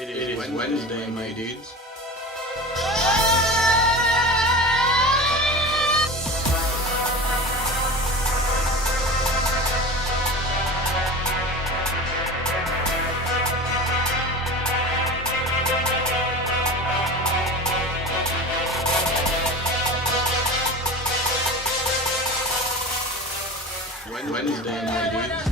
It is Wednesday, my dudes. Wednesday, my dudes.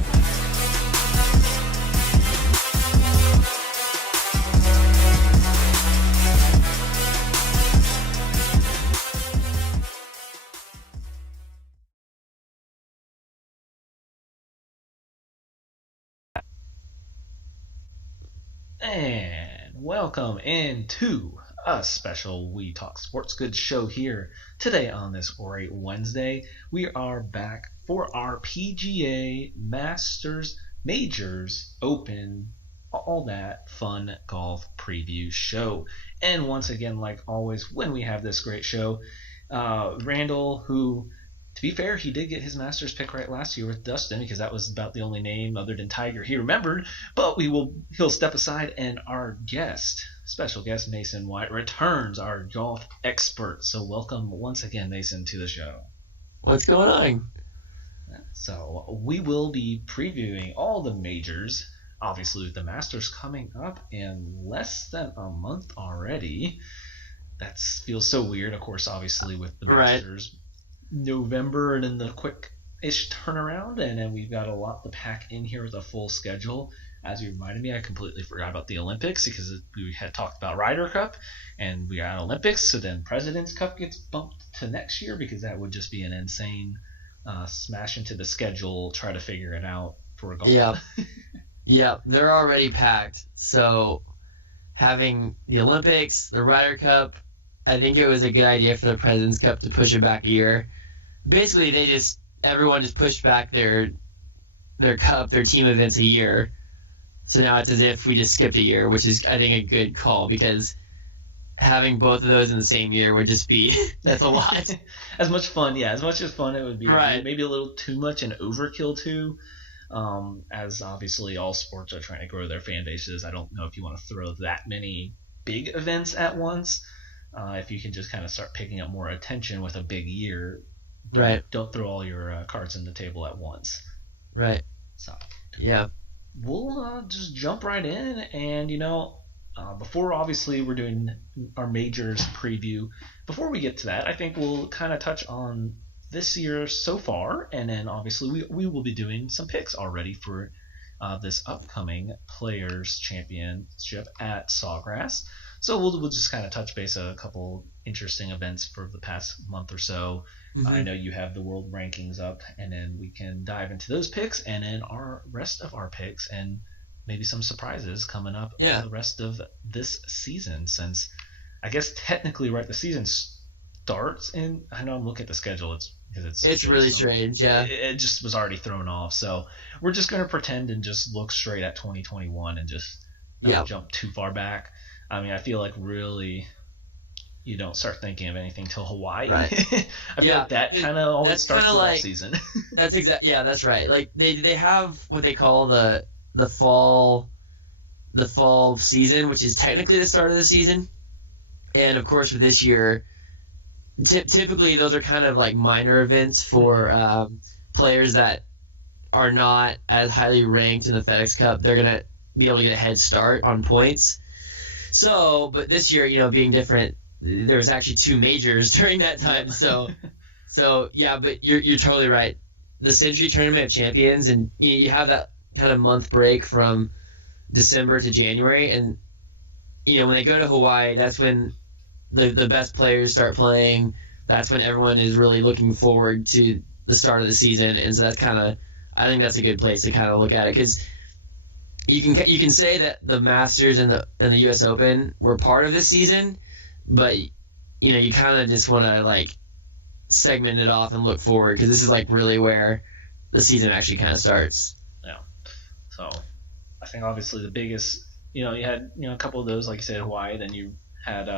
And welcome into a special We Talk Sports Goods show here today on this great Wednesday. We are back for our PGA Masters Majors Open, all that fun golf preview show. And once again, like always, when we have this great show, Randall, who, to be fair, he did get his Masters pick right last year with Dustin because that was about the only name other than Tiger he remembered. But he'll step aside, and our special guest Mason White, returns, our golf expert. So welcome once again, Mason, to the show. What's going on? So we will be previewing all the majors. Obviously, with the Masters coming up in less than a month already. That feels so weird, of course, obviously, with the Masters. Right. November and then the quick-ish turnaround, and then we've got a lot to pack in here with a full schedule. As you reminded me, I completely forgot about the Olympics because we had talked about Ryder Cup, and we got Olympics, so then President's Cup gets bumped to next year because that would just be an insane smash into the schedule, try to figure it out for golf. Yeah. Yeah, they're already packed, so having the Olympics, the Ryder Cup, I think it was a good idea for the President's Cup to push it back a year. Basically, everyone just pushed back their cup, their team events a year. So now it's as if we just skipped a year, which is, I think, a good call because having both of those in the same year would just be that's a lot. As much fun it would be. Right. Maybe a little too much and overkill too. As obviously all sports are trying to grow their fan bases. I don't know if you want to throw that many big events at once. If you can just kind of start picking up more attention with a big year, don't throw all your cards on the table at once. Right. So yeah, we'll just jump right in, and before obviously we're doing our majors preview. Before we get to that, I think we'll kind of touch on this year so far, and then obviously we will be doing some picks already for this upcoming Players Championship at Sawgrass. So we'll just kind of touch base on a couple interesting events for the past month or so. Mm-hmm. I know you have the world rankings up, and then we can dive into those picks and then our rest of our picks and maybe some surprises coming up the rest of this season, since I guess technically the season starts in, I know I'm looking at the schedule, it's really strange. It just was already thrown off, so we're just going to pretend and just look straight at 2021 and just not jump too far back. I mean, I feel like really you don't start thinking of anything till Hawaii. Right. I feel like that kind of always starts the off season. That's exactly. Yeah, that's right. Like they have what they call the fall season, which is technically the start of the season. And of course, for this year, typically those are kind of like minor events for players that are not as highly ranked in the FedEx Cup. They're gonna be able to get a head start on points. So, but this year, being different, there was actually two majors during that time. So yeah, but you're totally right. The Century Tournament of Champions, and you have that kind of month break from December to January, and when they go to Hawaii, that's when the best players start playing. That's when everyone is really looking forward to the start of the season, and so that's I think that's a good place to kind of look at it, because you can say that the Masters and the U.S. Open were part of this season, but you kind of just want to like segment it off and look forward, because this is like really where the season actually kind of starts. Yeah. So I think obviously the biggest, you had a couple of those, like you said, Hawaii. Then you had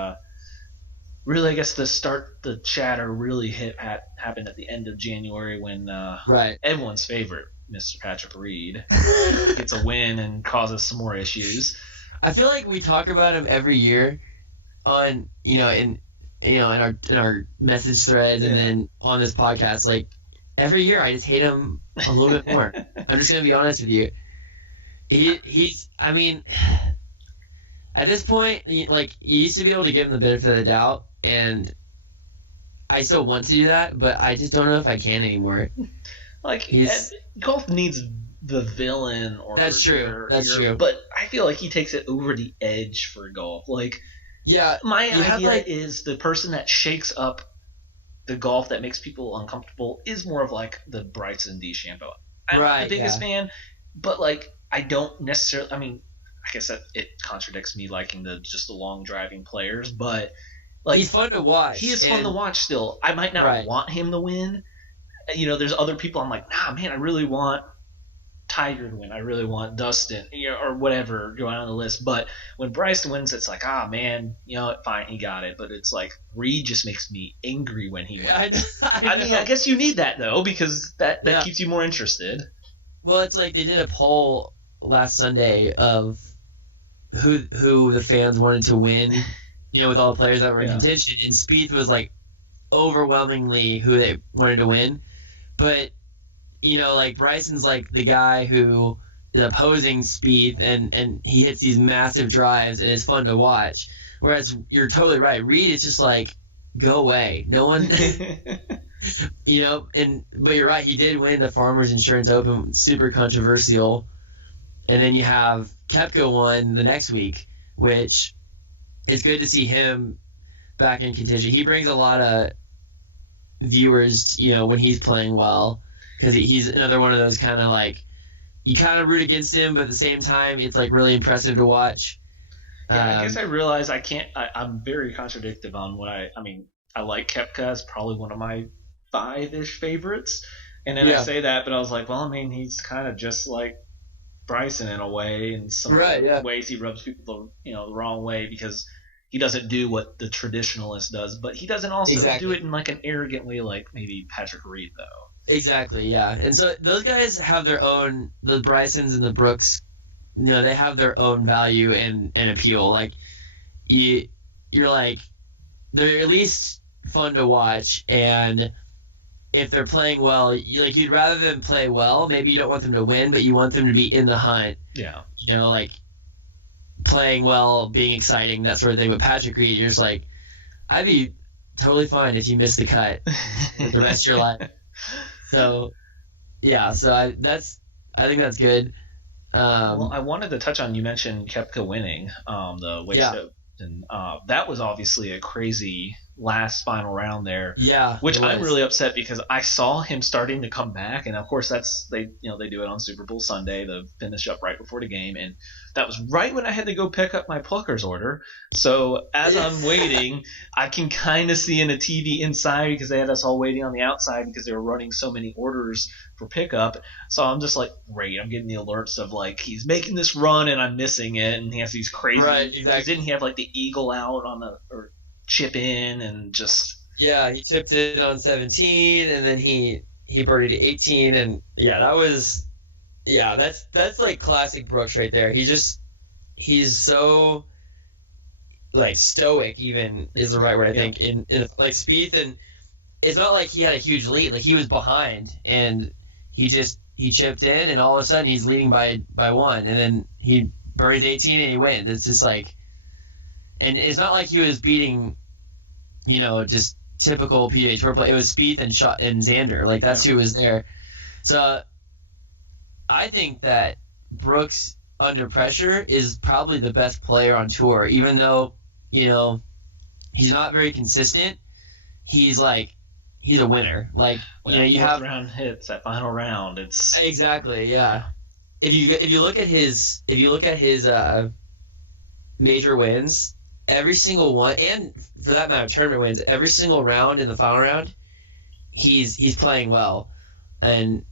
really, I guess the chatter really happened at the end of January when everyone's favorite, Mr. Patrick Reed, gets a win and causes some more issues. I feel like we talk about him every year on in our message threads and then on this podcast. Like every year, I just hate him a little bit more. I'm just gonna be honest with you. He's I mean, at this point, like you used to be able to give him the benefit of the doubt, and I still want to do that, but I just don't know if I can anymore. Like golf needs the villain, or that's true. That's true. But I feel like he takes it over the edge for golf. Like, yeah, my idea is the person that shakes up the golf that makes people uncomfortable is more of like the Bryson DeChambeau. I'm not the biggest fan, but like I don't necessarily. I mean, I guess that it contradicts me liking the long driving players, but like he's fun to watch. He is fun to watch. Still, I might not want him to win. There's other people I'm like, nah, man, I really want Tiger to win. I really want Dustin, or whatever, go on the list. But when Bryce wins, it's like, man, fine, he got it. But it's like Reed just makes me angry when he wins. I mean, I guess you need that though, because that keeps you more interested. Well, it's like they did a poll last Sunday of who the fans wanted to win, with all the players that were in contention, and Spieth was like overwhelmingly who they wanted to win. But like Bryson's like the guy who is opposing Spieth, and he hits these massive drives, and it's fun to watch. Whereas you're totally right, Reed is just like, go away. No one, but you're right. He did win the Farmers Insurance Open, super controversial, and then you have Koepka won the next week, which it's good to see him back in contention. He brings a lot of viewers, when he's playing well, because he's another one of those kind of like you kind of root against him, but at the same time it's like really impressive to watch. I guess I realize I'm very contradictive on what I mean. I like Koepka as probably one of my 5-ish favorites, and then I say that, but I was like, well, I mean, he's kind of just like Bryson in a way, in some ways he rubs people the wrong way because he doesn't do what the traditionalist does, but he doesn't also do it in like an arrogant way like maybe Patrick Reed, though. Exactly, yeah. And so those guys have their own, the Brysons and the Brooks, they have their own value and appeal. Like, you're like, they're at least fun to watch, and if they're playing well, you'd rather them play well. Maybe you don't want them to win, but you want them to be in the hunt. Yeah. Like, playing well, being exciting, that sort of thing. But Patrick Reed, you're just like, I'd be totally fine if you missed the cut for the rest of your life. So, yeah. So I think that's good. Well, I wanted to touch on, you mentioned Koepka winning the Waste and that was obviously a crazy last final round there. Yeah, which I'm really upset because I saw him starting to come back, and of course they do it on Super Bowl Sunday to finish up right before the game, and that was right when I had to go pick up my Pluckers order. So as I'm waiting, I can kind of see in the TV inside because they had us all waiting on the outside because they were running so many orders for pickup. So I'm just like, great, I'm getting the alerts of like he's making this run and I'm missing it, and he has these crazy. Right, exactly. Didn't he have like the eagle out on or chip in and just. Yeah, he chipped in on 17 and then he birdied 18, and that's like classic Brooks right there. He's so like stoic, even is the right word I think, in like Spieth, and it's not like he had a huge lead. Like he was behind and he chipped in, and all of a sudden he's leading by one, and then he birdies 18 and he wins. It's just like, and it's not like he was beating, just typical PGA Tour play. It was Spieth and Xander. Like that's who was there. So I think that Brooks under pressure is probably the best player on tour, even though he's not very consistent. He's a winner. Like you have round hits, that final round. It's exactly, yeah. If you look at his major wins, every single one, and for that matter, tournament wins, every single round in the final round, he's playing well, and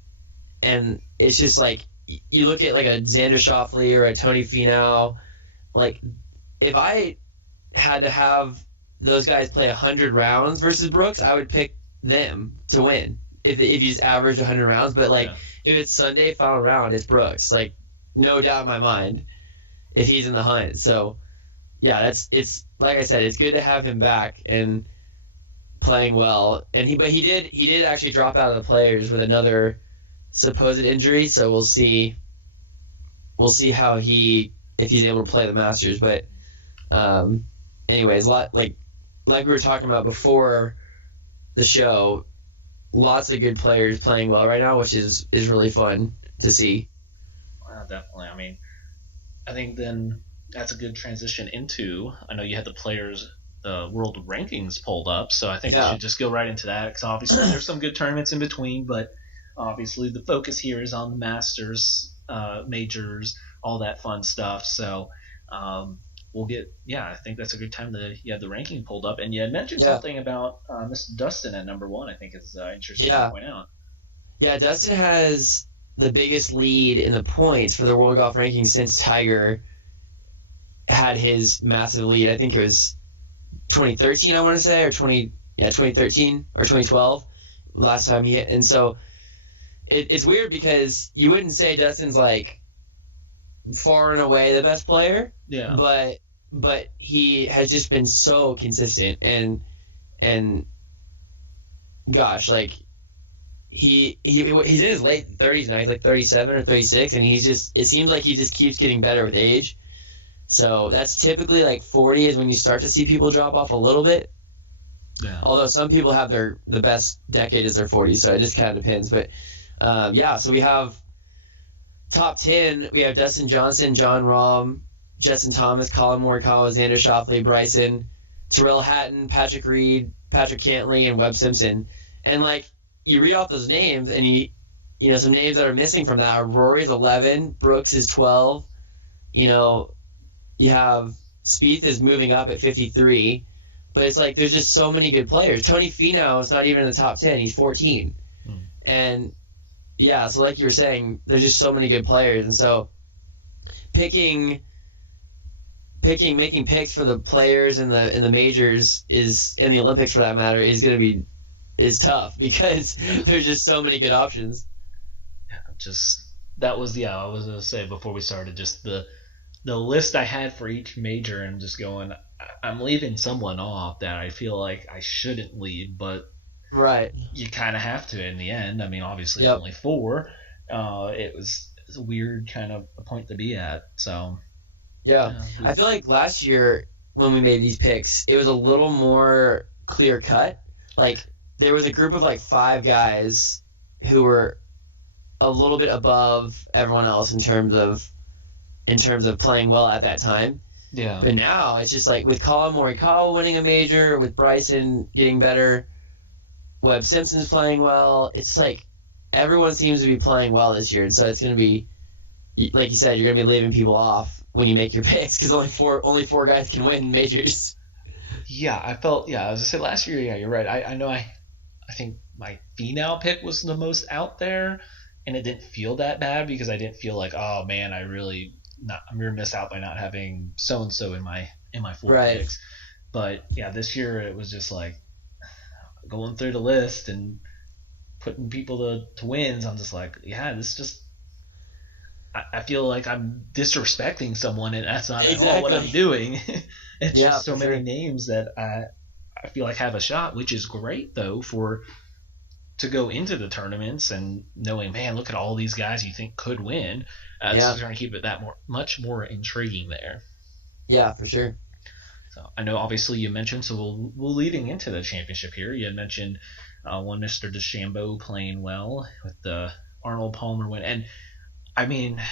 it's just like you look at like a Xander Schauffele or a Tony Finau, like if I had to have those guys play 100 rounds versus Brooks, I would pick them to win if you just average 100 rounds. But if it's Sunday final round, it's Brooks, like no doubt in my mind. if he's in the hunt. So yeah, it's like I said, it's good to have him back and playing well. And he did actually drop out of the players with another supposed injury. So we'll see how if he's able to play the Masters. But anyways, like we were talking about before the show, lots of good players playing well right now, which is really fun to see. Definitely. I mean, I think then that's a good transition into, I know you had the world rankings pulled up, so I think we should just go right into that, because obviously there's some good tournaments in between, but obviously the focus here is on the Masters, majors, all that fun stuff. So I think that's a good time to you have the ranking pulled up, and you had mentioned something about Mr. Dustin at number 1. I think is interesting to point out. Yeah, Dustin has the biggest lead in the points for the World Golf Rankings since Tiger had his massive lead. I think it was 2013, I want to say, or 2013 or 2012, last time he hit. And so it's weird because you wouldn't say Dustin's like far and away the best player. Yeah. But he has just been so consistent and gosh, like he's in his late 30s now. He's like 37 or 36, and it seems like he just keeps getting better with age. So that's typically like 40 is when you start to see people drop off a little bit. Yeah. Although some people have the best decade is their 40s, so it just kind of depends. But so we have top 10. We have Dustin Johnson, John Rahm, Justin Thomas, Colin Morikawa, Xander Schauffele, Bryson, Tyrrell Hatton, Patrick Reed, Patrick Cantley, and Webb Simpson. And like you read off those names, and you know some names that are missing from that are Rory's 11, Brooks is 12. You know, you have Spieth is moving up at 53, but it's like there's just so many good players. Tony Finau is not even in the top 10; he's 14. And yeah, so like you were saying, there's just so many good players, and so making picks for the players in the majors in the Olympics for that matter is tough because there's just so many good options. I was gonna say before we started, just the list I had for each major, and just going, I'm leaving someone off that I feel like I shouldn't leave, but right, you kind of have to in the end. I mean, obviously it's only 4. It's a weird kind of a point to be at. So yeah, I feel like last year when we made these picks, it was a little more clear cut. Like there was a group of like 5 guys who were a little bit above everyone else in terms of playing well at that time. Yeah. But now it's just like with Colin Morikawa winning a major, with Bryson getting better, Webb Simpson's playing well. It's like everyone seems to be playing well this year, and so it's going to be, like you said, you're going to be leaving people off when you make your picks because only four guys can win majors. Yeah, I was gonna say last year. Yeah, you're right. I know. I think my Finau pick was the most out there, and it didn't feel that bad because I didn't feel like, oh man, I'm gonna miss out by not having so and so in my 4 picks. But yeah, this year it was just like going through the list and putting people to wins. I'm just like, yeah, this just. I feel like I'm disrespecting someone, and that's not at all what I'm doing. It's just so many names that I feel like have a shot, which is great though to go into the tournaments and knowing, man, look at all these guys you think could win. This is going to keep it much more intriguing there. Yeah, for sure. So I know obviously you mentioned, so we're leading into the championship here. You had mentioned one Mr. DeChambeau playing well with the Arnold Palmer win, and I mean, I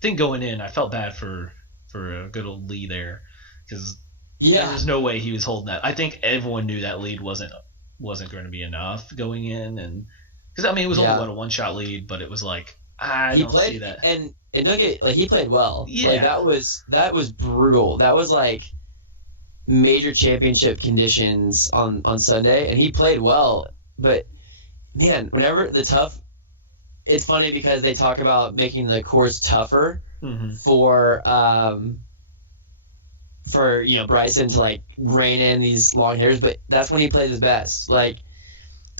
think going in, I felt bad for a good old Lee there because there was no way he was holding that. I think everyone knew that lead wasn't going to be enough going in, and because I mean it was only a 1-shot lead, but it was like I don't see that. And don't get like he played well. Yeah, like that was brutal. That was like major championship conditions on Sunday, and he played well. But man, whenever it's funny because they talk about making the course tougher for Bryson to like rein in these long hitters, but that's when he plays his best. Like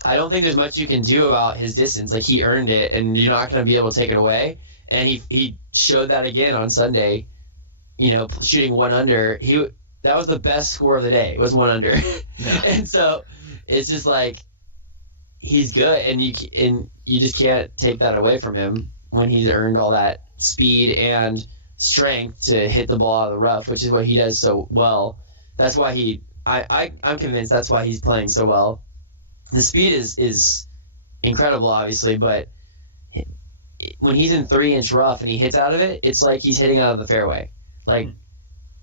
I don't think there's much you can do about his distance. Like he earned it, and you're not going to be able to take it away. And he showed that again on Sunday. shooting 1 under. That was the best score of the day. It was 1 under. Yeah. And so it's just like he's good, and you just can't take that away from him when he's earned all that speed and strength to hit the ball out of the rough, which is what he does so well. That's why I'm convinced that's why he's playing so well. The speed is incredible, obviously, but when he's in 3-inch rough and he hits out of it, it's like he's hitting out of the fairway. Like,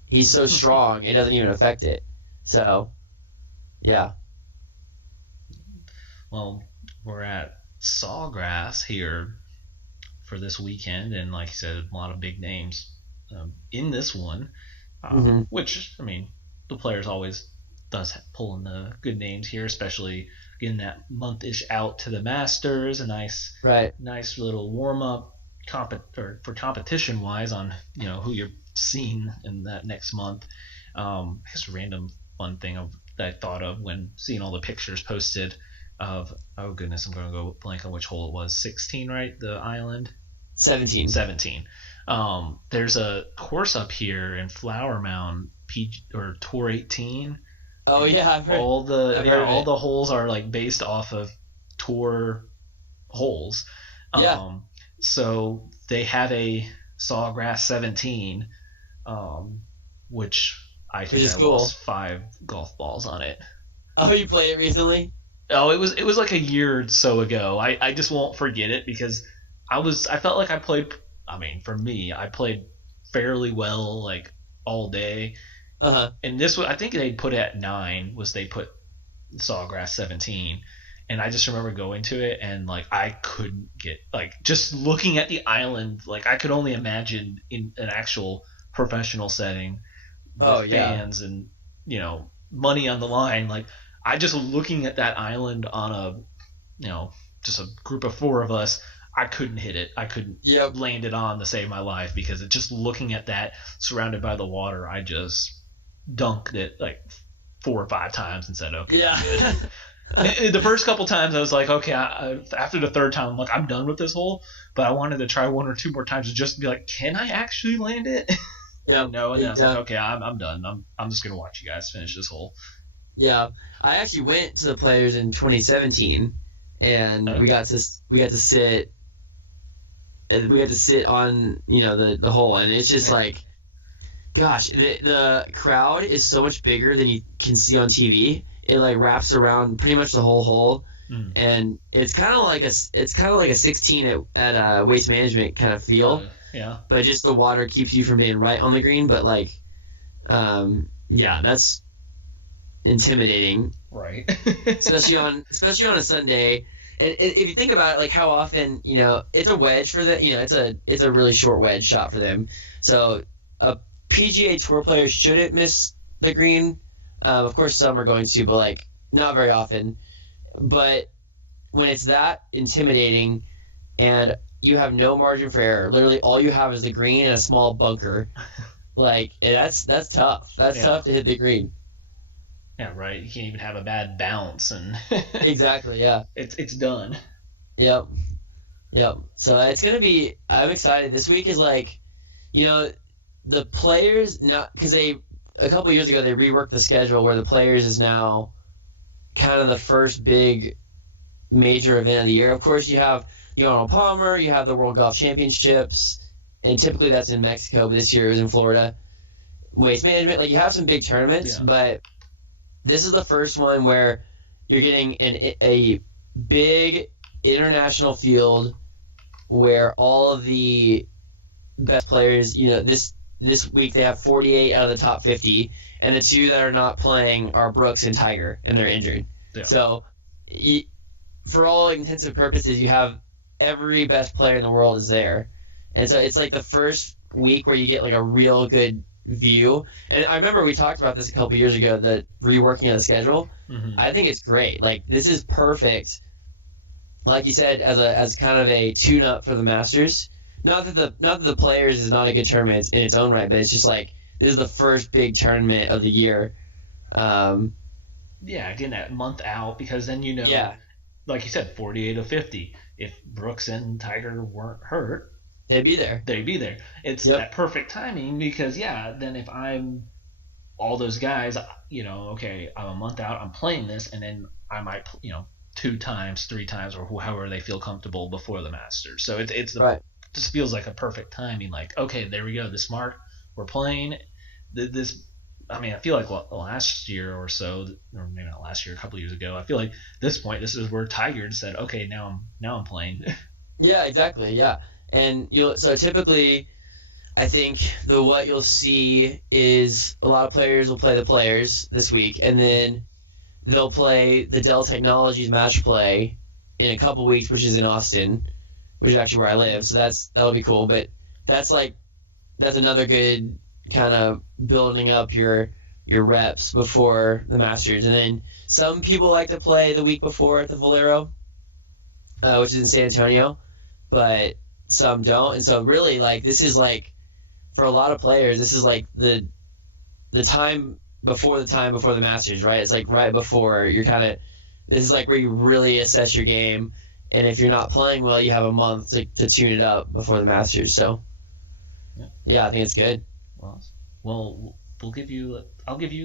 he's so strong, it doesn't even affect it. So, yeah. Well, we're at Sawgrass here for this weekend, and like you said, a lot of big names in this one, which, I mean, the players always does pull in the good names here, especially getting that month-ish out to the Masters, a nice little warm-up for competition-wise on who you're seeing in that next month. I guess a random fun thing that I thought of when seeing all the pictures posted of, oh goodness, I'm going to go blank on which hole it was. 16, right? The island? 17. There's a course up here in Flower Mound, Tour 18. Oh yeah, I've heard. All the holes are like based off of tour holes. Yeah. So they have a Sawgrass 17, which I think I lost 5 golf balls on it. Oh, you played it recently? Oh, it was like a year or so ago. I just won't forget it because I felt like I played. I mean, for me, I played fairly well like all day. And this was, I think they put it at 9. They put Sawgrass 17, and I just remember going to it and like I couldn't get, like, just looking at the island, like I could only imagine in an actual professional setting with fans and money on the line. Like I just looking at that island on a just a group of 4 of us, I couldn't hit it. I couldn't land it on to save my life because just looking at that surrounded by the water, I just dunked it like 4 or 5 times and said, okay, I'm good. The first couple times I was like, okay, after the 3rd time, I'm like, I'm done with this hole, but I wanted to try 1 or 2 more times to just be like, can I actually land it? No, and then I was like, okay, I'm done. I'm just gonna watch you guys finish this hole. Yeah, I actually went to the Players in 2017, and we got to sit on the hole, and it's just like, gosh, the crowd is so much bigger than you can see on TV. It like wraps around pretty much the whole hole, and it's kind of like a 16 at Waste Management kind of feel. But just the water keeps you from being right on the green. But like, that's intimidating, right? especially on a Sunday. And if you think about it, like how often it's a wedge for them. It's a really short wedge shot for them. So a PGA Tour player shouldn't miss the green. Of course, some are going to, but like not very often. But when it's that intimidating, and you have no margin for error, literally all you have is the green and a small bunker. Like that's tough. That's tough to hit the green. Yeah, right. You can't even have a bad bounce, and exactly. Yeah, it's done. Yep. So it's gonna be. I'm excited. This week is like, the players, not because a couple years ago they reworked the schedule where the Players is now kind of the first big major event of the year. Of course, you have the Arnold Palmer, you have the World Golf Championships, and typically that's in Mexico, but this year it was in Florida. Waste Management, like you have some big tournaments, but this is the first one where you're getting a big international field where all of the best players, this week they have 48 out of the top 50, and the 2 that are not playing are Brooks and Tiger, and they're injured. So for all intents and purposes, you have every best player in the world is there. And so it's like the first week where you get like a real good view. And I remember we talked about this a couple years ago, the reworking of the schedule. I think it's great. Like this is perfect. Like you said, as kind of a tune-up for the Masters. Not that the Players is not a good tournament in its own right, but it's just like this is the first big tournament of the year. Getting that month out, because then like you said, 48 of 50. If Brooks and Tiger weren't hurt, they'd be there. they'd be there. It's Yep. that perfect timing because then if I'm all those guys, okay, I'm a month out, I'm playing this, and then I might, 2 times, 3 times, or however they feel comfortable before the Masters. So Right. just feels like a perfect timing. Like, okay, there we go. This mark, we're playing. This, I mean, I feel like last year or so, or maybe not last year, a couple of years ago, I feel like this point, this is where Tiger said, okay, now I'm playing. Yeah, exactly. Yeah, and so typically, I think what you'll see is a lot of players will play the players this week, and then they'll play the Dell Technologies match play in a couple weeks, which is in Austin, which is actually where I live. So that'll be cool. But that's another good kind of building up your reps before the Masters. And then some people like to play the week before at the Valero, which is in San Antonio, but some don't. And so really, this is for a lot of players, this is the time before the Masters, right? It's right before you're this is where you really assess your game. And if you're not playing well, you have a month to tune it up before the Masters. So, yeah, I think it's good. Well, I'll give you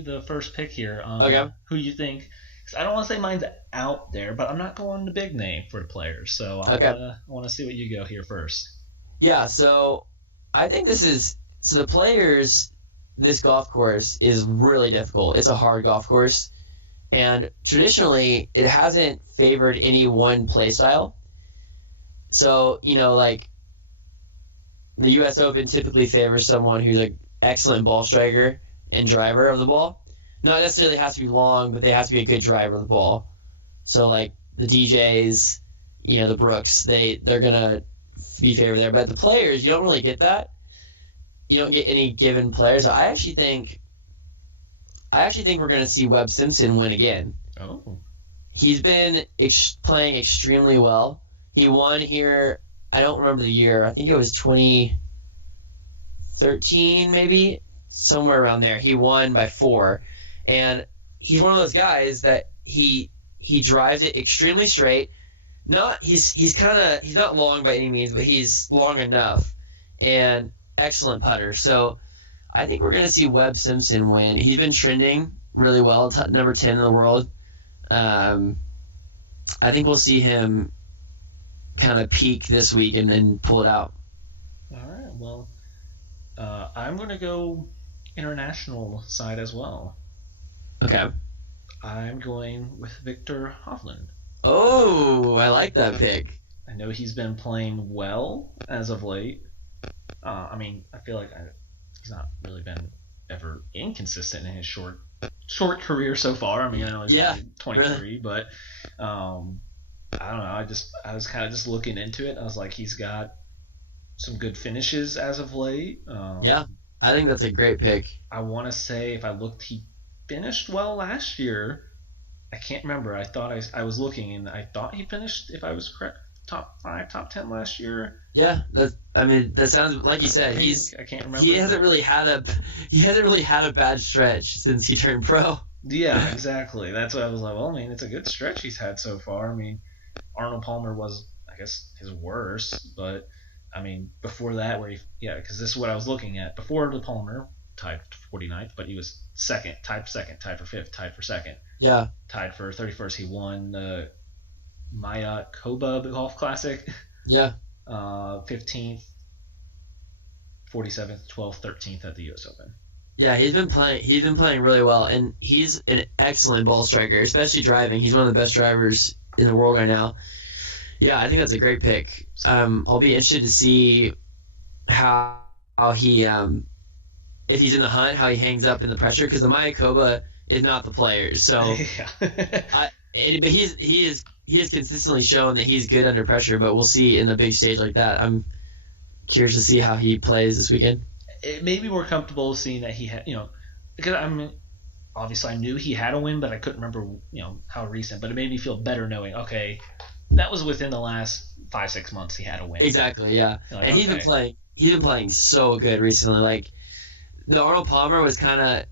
the first pick here on Okay. who you think. 'Cause I don't want to say mine's out there, but I'm not going the big name for the players. So I want to see what you go here first. Yeah, so I think the players, this golf course is really difficult. It's a hard golf course. And traditionally, it hasn't favored any one play style. So, the U.S. Open typically favors someone who's an excellent ball striker and driver of the ball. Not necessarily has to be long, but they have to be a good driver of the ball. So, the DJs, the Brooks, they're going to be favored there. But the players, you don't really get that. You don't get any given players. I actually think we're going to see Webb Simpson win again. Oh. He's been playing extremely well. He won here, I don't remember the year. I think it was 2013 maybe, somewhere around there. He won by 4. And he's one of those guys that he drives it extremely straight. He's not long by any means, but he's long enough. And excellent putter. So I think we're going to see Webb Simpson win. He's been trending really well, number 10 in the world. I think we'll see him kind of peak this week and then pull it out. All right. Well, I'm going to go international side as well. Okay. I'm going with Victor Hovland. Oh, I like that pick. I know he's been playing well as of late. I feel like he's not really been ever inconsistent in his short career so far. I know he's only 23, really? But I don't know. I was kind of just looking into it. I was like, he's got some good finishes as of late. Yeah, I think that's a great pick. I want to say if I looked, he finished well last year. I can't remember. I thought I was looking and I thought he finished, if I was correct, top 5, top 10 last year. Yeah, that sounds like you said. I can't remember. He hasn't really had a bad stretch since he turned pro. Yeah, exactly. That's what I was like. Well, it's a good stretch he's had so far. Arnold Palmer was, I guess, his worst, but before that, because this is what I was looking at. Before the Palmer, tied for 49th, but he was tied for 5th, tied for 2nd. Yeah. Tied for 31st. He won the Maya Koba Golf Classic. Yeah. 15th, 47th, 12th, 13th at the U.S. Open. Yeah, he's been playing really well, and he's an excellent ball striker, especially driving. He's one of the best drivers in the world right now. Yeah, I think that's a great pick. I'll be interested to see how he if he's in the hunt, how he hangs up in the pressure, because the Mayakoba is not the players. So, but he has consistently shown that he's good under pressure. But we'll see in the big stage like that. I'm curious to see how he plays this weekend. It made me more comfortable seeing that he had, because obviously I knew he had a win, but I couldn't remember, how recent. But it made me feel better knowing, okay, that was within the last 5-6 months he had a win. Exactly, yeah. And he's been playing so good recently. Like the Arnold Palmer was kind of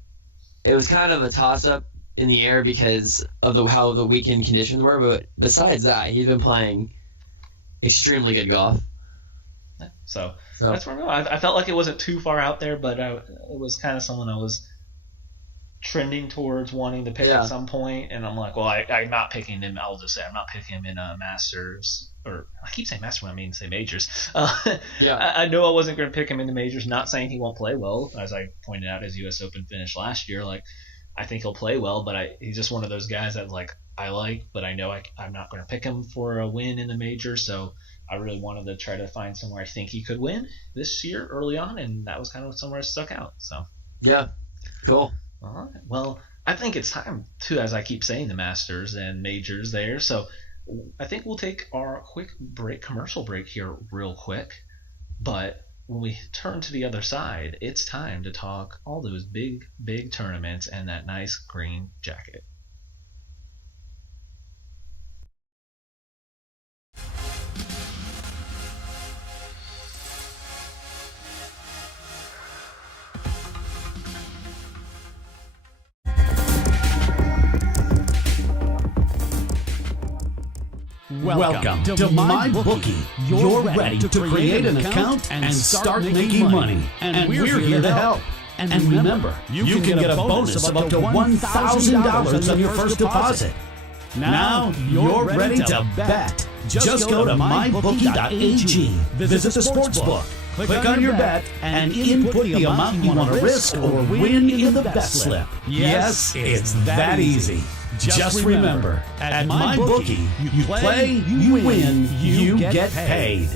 a toss up in the air because of how the weekend conditions were. But besides that, he's been playing extremely good golf. So that's where I'm going. I felt like it wasn't too far out there, but it was kind of someone I was trending towards wanting to pick at some point, and I'm like, well, I'm not picking him. I'll just say I'm not picking him in Masters, or I keep saying Masters when I mean say majors. I know I wasn't going to pick him in the majors. Not saying he won't play well, as I pointed out, his U.S. Open finish last year. Like, I think he'll play well, but he's just one of those guys that I like, but I know I'm not going to pick him for a win in the major. So I really wanted to try to find somewhere I think he could win this year early on, and that was kind of somewhere I stuck out. So yeah, cool. All right. Well, I think it's time too, as I keep saying, the Masters and majors there. So I think we'll take our quick commercial break here real quick. But when we turn to the other side, it's time to talk all those big, big tournaments and that nice green jacket. Welcome to MyBookie. You're ready to create an account and start making money. And we're here to help. And remember, you can get a bonus of up to $1,000 on your first deposit. Now you're ready to bet. Just go to mybookie.ag, visit the sportsbook, click on your bet, and input the amount you want to risk or win in the bet slip. Yes, it's that easy. Just remember, at MyBookie, you play, you win, you get paid.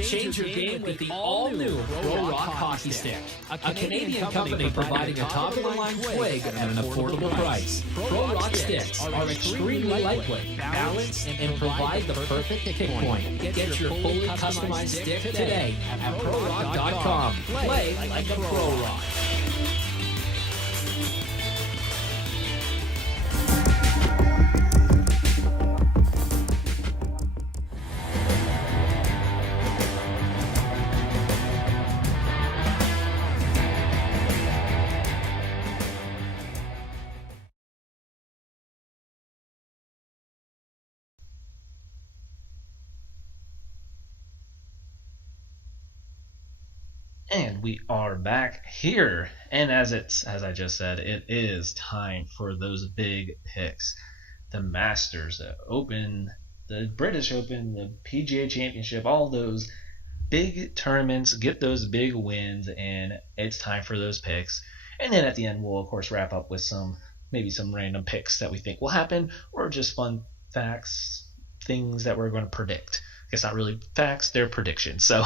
Change your game with the all-new Pro Rock Hockey Stick, a Canadian company providing a top-of-the-line twig at an affordable price. Pro Rock Sticks are extremely lightweight, balanced, and provide the perfect kick point. Get your fully customized stick today at ProRock.com. Play like a Pro Rock. And we are back here, and as I just said, it is time for those big picks. The Masters, the Open, the British Open, the PGA Championship, all those big tournaments, get those big wins, and it's time for those picks. And then at the end, we'll of course wrap up with maybe some random picks that we think will happen, or just fun facts, things that we're going to predict. I guess not really facts, they're predictions. So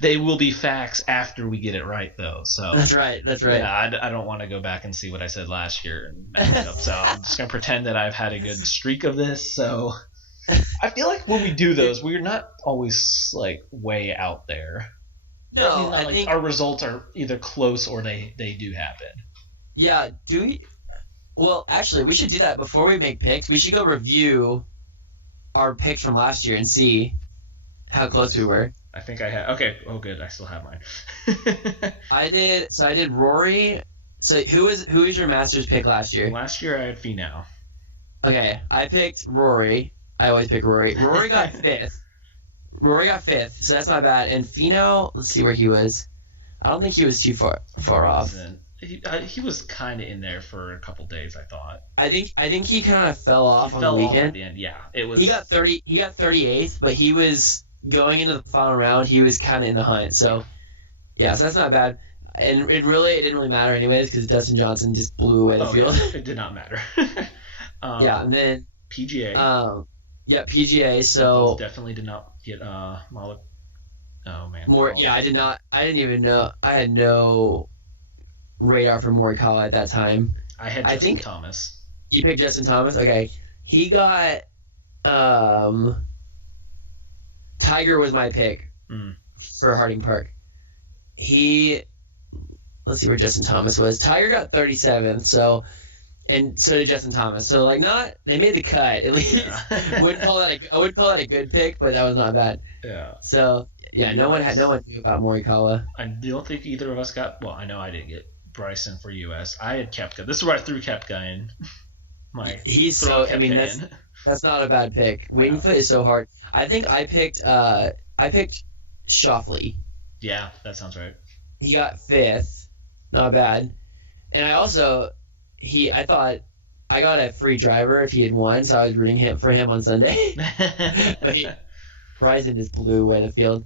they will be facts after we get it right, though. So That's right. Yeah, I don't want to go back and see what I said last year and mess it up. So I'm just going to pretend that I've had a good streak of this. So I feel like when we do those, we're not always like way out there. No, I think our results are either close or they do happen. Yeah, do we? Well, actually, we should do that before we make picks. We should go review our picks from last year and see how close we were. I think I had. Okay. Oh, good. I still have mine. I did Rory. So who was your Masters pick last year? Last year I had Finau. Okay, I picked Rory. I always pick Rory. Rory got fifth. So that's not bad. And Finau, let's see where he was. I don't think he was too far off. He was kind of in there for a couple days, I thought. I think he kind of fell off on the Fell off weekend. at the end. Yeah, it was. He got 38th, but he was going into the final round. He was kind of in the hunt. So yeah, so that's not bad. And it didn't really matter anyways because Dustin Johnson just blew away the field. Yeah, it did not matter. Yeah, and then PGA. Yeah, PGA. So definitely did not get Malik. Oh man. I did not. I didn't even know. I had no radar for Morikawa at that time. I had Justin Thomas. You picked Justin Thomas? Okay. He got Tiger was my pick for Harding Park. Let's see where Justin Thomas was. Tiger got 37th, and so did Justin Thomas. So they made the cut at least. Yeah. I wouldn't call that a good pick, but that was not bad. Yeah. So yeah, no one knew about Morikawa. I don't think either of us got. Well, I know I didn't get Bryson for U.S. I had Koepka. This is where I threw Koepka in. He's so. I mean, that's not a bad pick. Winged Foot is so hard. I think I picked Schauffele. Yeah, that sounds right. He got 5th. Not bad. And I also, I thought I got a free driver if he had won, so I was rooting for him on Sunday. But Bryson just blew away the field.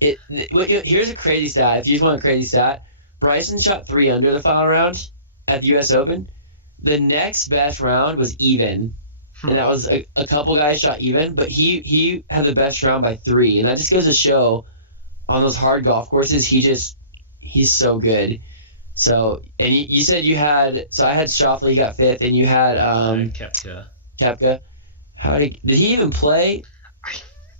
Here's a crazy stat. If you just want a crazy stat, Bryson shot 3 under the final round at the U.S. Open. The next best round was even, and that was a couple guys shot even, but he had the best round by 3, and that just goes to show on those hard golf courses he's so good. So, and you said you had, so I had Schauffele, you got 5th, and you had Koepka. Koepka. Did he even play? I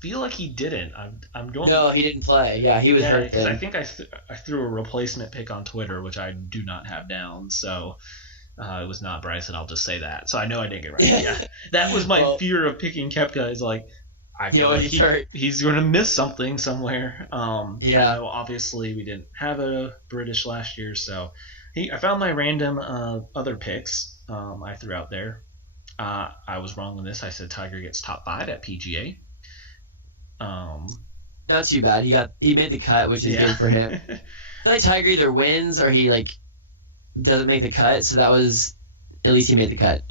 feel like he didn't. I'm going. No, he didn't play. Yeah, he was hurt. Because I think I threw a replacement pick on Twitter, which I do not have down. So it was not Bryson. I'll just say that. So I know I didn't get it right. Yeah, that was my fear of picking Koepka. Is like I feel like he's going to miss something somewhere. Yeah. I know obviously we didn't have a British last year, so I found my random other picks I threw out there. I was wrong on this. I said Tiger gets top 5 at PGA. Not too bad. He made the cut, which is good for him. I feel like Tiger either wins or he doesn't make the cut. So that was at least he made the cut.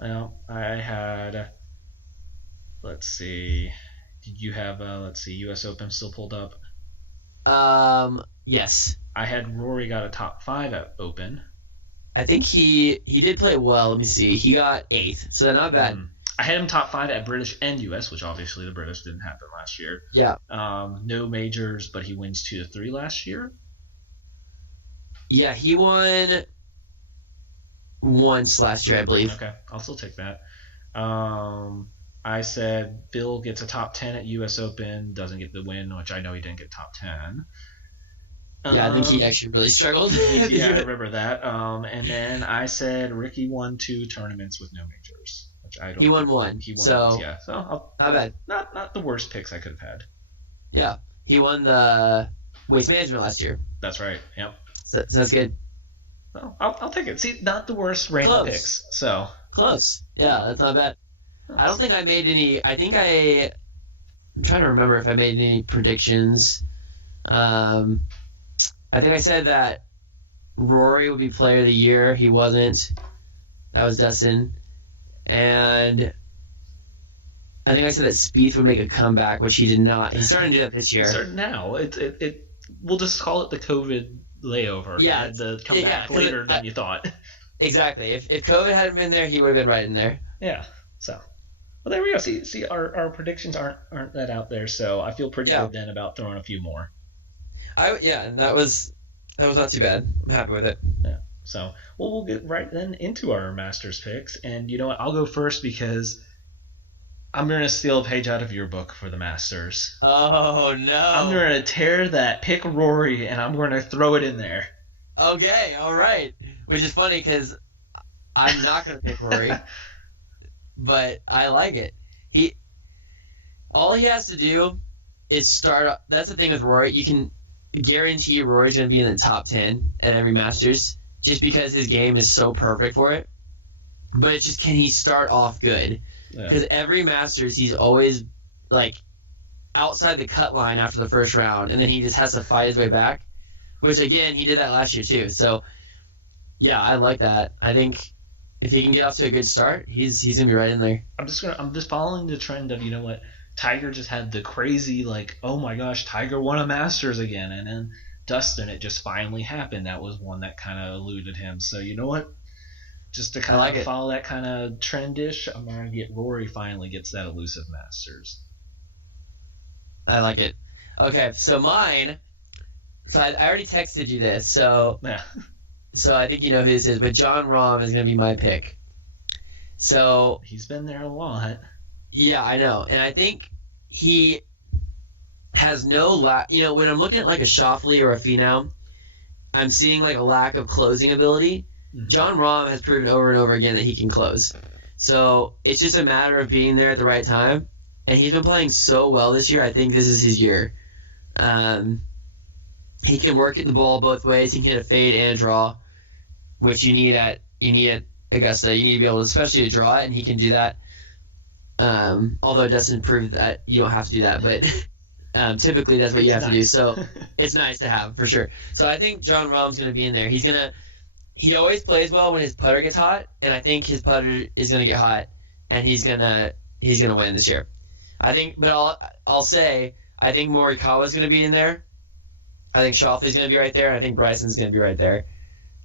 Well, I had. Let's see. Did you have U.S. Open still pulled up? Yes. I had Rory got a top 5 at Open. I think he did play well. Let me see. He got 8th, so not bad. I had him top 5 at British and U.S., which obviously the British didn't happen last year. Yeah. No majors, but he wins 2-3 last year. Yeah, he won once last year, I believe. Okay, I'll still take that. I said Bill gets a top 10 at U.S. Open, doesn't get the win, which I know he didn't get top 10. Yeah, I think he actually really struggled. Yeah, I remember that. And then I said Ricky won 2 tournaments with no majors, which I don't. He won 1. He won. So yeah. So not bad. Not the worst picks I could have had. Yeah, he won the Waste Management last year. That's right. Yep. So that's good. Well, I'll take it. See, not the worst random picks. So close. Yeah, that's not bad. I don't think I made any. I'm trying to remember if I made any predictions. I think I said that Rory would be Player of the Year. He wasn't. That was Dustin. And I think I said that Spieth would make a comeback, which he did not. He's starting to do that this year. Starting now. We'll just call it the COVID layover. Yeah. The comeback later than you thought. Exactly. If COVID hadn't been there, he would have been right in there. Yeah. So. Well, there we go. See, our predictions aren't that out there, so I feel pretty good then about throwing a few more. And that was not too bad. I'm happy with it. Yeah. So, we'll get right then into our Masters picks, and you know what? I'll go first because I'm going to steal a page out of your book for the Masters. Oh no! I'm going to tear that pick Rory, and I'm going to throw it in there. Okay, all right. Which is funny because I'm not going to pick Rory. But I like it. All he has to do is start up. That's the thing with Rory. You can guarantee Rory's going to be in the top 10 at every Masters just because his game is so perfect for it. But it's just, can he start off good? Because every Masters, he's always outside the cut line after the first round, and then he just has to fight his way back. Which again, he did that last year too. So yeah, I like that. I think if he can get off to a good start, he's gonna be right in there. I'm just following the trend of, you know what, Tiger just had the crazy oh my gosh, Tiger won a Masters again, and then Dustin, it just finally happened. That was one that kind of eluded him. So you know what, just to kind of follow that kind of trendish, I'm gonna get Rory finally gets that elusive Masters. I like it. Okay, so mine. So I already texted you this, so. Yeah. So I think you know who this is, but John Rahm is going to be my pick. So he's been there a lot. Yeah, I know. And I think he has no when I'm looking at like a Schauffele or a Finau, I'm seeing like a lack of closing ability. Mhm. John Rahm has proven over and over again that he can close. So it's just a matter of being there at the right time. And he's been playing so well this year. I think this is his year. He can work at the ball both ways. He can hit a fade and a draw, which you need at Augusta. You need to be able to, especially to draw it, and he can do that. Although it doesn't prove that you don't have to do that, but typically that's what you have to do. So it's nice to have for sure. So I think John Rahm's going to be in there. He always plays well when his putter gets hot, and I think his putter is going to get hot, and he's gonna win this year. I think, but I'll say I think Morikawa's going to be in there. I think Schauffele's going to be right there, and I think Bryson's going to be right there.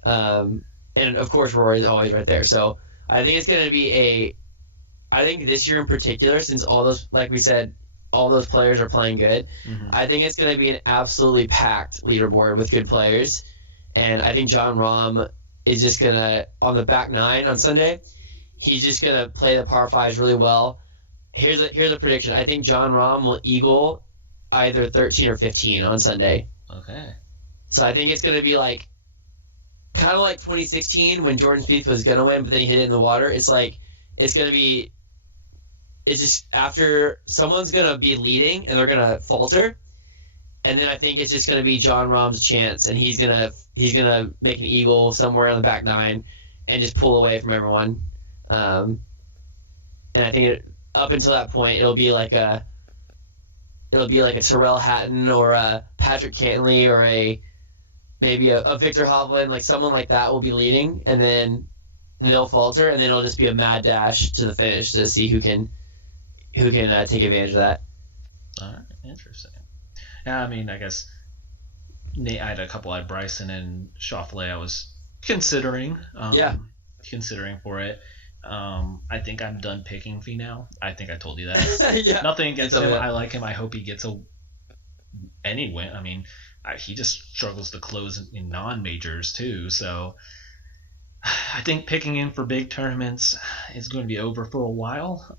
And of course Rory's always right there. So I think it's going to be I think this year in particular, since all those, like we said, all those players are playing good, I think it's going to be an absolutely packed leaderboard with good players. And I think John Rahm is just going to, on the back nine on Sunday, he's just going to play the par fives really well. Here's a prediction. I think John Rahm will eagle either 13 or 15 on Sunday. Okay. So I think it's going to be like, kind of like 2016 when Jordan Spieth was going to win, but then he hit it in the water. It's like, it's just after someone's going to be leading and they're going to falter. And then I think it's just going to be John Rahm's chance, and he's gonna make an eagle somewhere on the back nine and just pull away from everyone. And I think up until that point, it'll be like a Tyrrell Hatton or a Patrick Cantley or maybe a Victor Hovland, like someone like that will be leading, and then they'll falter, and then it'll just be a mad dash to the finish to see who can take advantage of that. All right, interesting. Yeah, I mean, I guess I had a couple. I had Bryson and Schauffele. I was considering. Considering for it. I think I'm done picking Finau. I think I told you that. Yeah. Nothing against him. I like him. I hope he gets any win. I mean, he just struggles to close in non-majors too. So I think picking him for big tournaments is going to be over for a while.